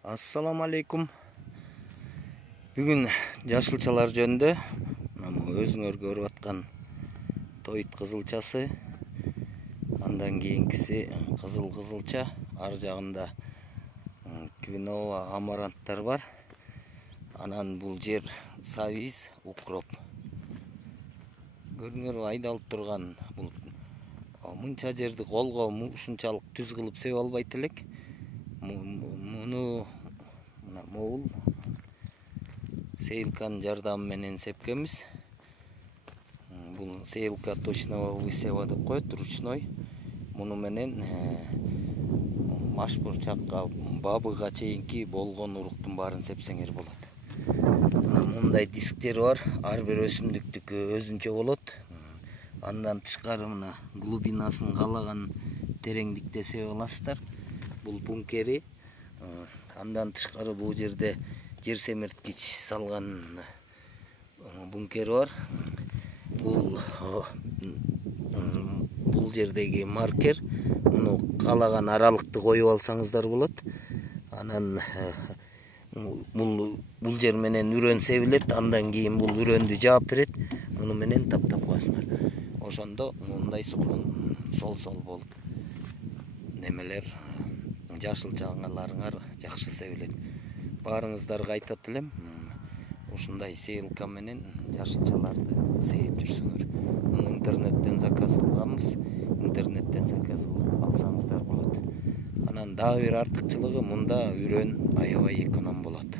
Assalamu alaikum. Бүгүн жашылчалар жөнүндө өзүңөр көрүп аткан тоyut кызылчасы, андан кийинкиси кызыл кызылча, ар жагында квинова, амаранттар бар. Анан бул жер сабиз, укроп. Көрүңөр айдалып турган бул мынча жерди колго ушунчалык түз кылып себе албайт элек. Муну мына моул сейилканын жардамы менен сепкенбиз. Бул сейилка точного высева деп коет, ручной. Муну менен башбурчакка, бабыга чейинки болгон уруктун баарын сепсеңер болот. Мындай дисктер бар, ар бир өсүмдүктүкү өзүнчө болот. Андан тышкары мына глубинасын каалаган тереңдикте себе аласыздар. Бул бункери. Андан тышкары бул жерде жер семирткич салган бункер бар. Бул жердеги маркер. Муну каалаган аралыкты коюп алсаңыздар болот. Анан бул жер менен үрөн себилет, андан кийин бул үрөндү жаап берет. Муну менен таптап коесуңар. Ошондо мындай сонун сол болуп немелер, жашылчаларыңар жакшы себилет. Баарыңыздарга айтат элем, ушундай сейилка менен жашылчаларды сейип жүрсүңөр. Муну интернеттен заказ кылганбыз. Интернеттен заказ кылып алсаңыздар болот. Анан дагы бир артыкчылыгы, мында үрөн аябай эконом болот.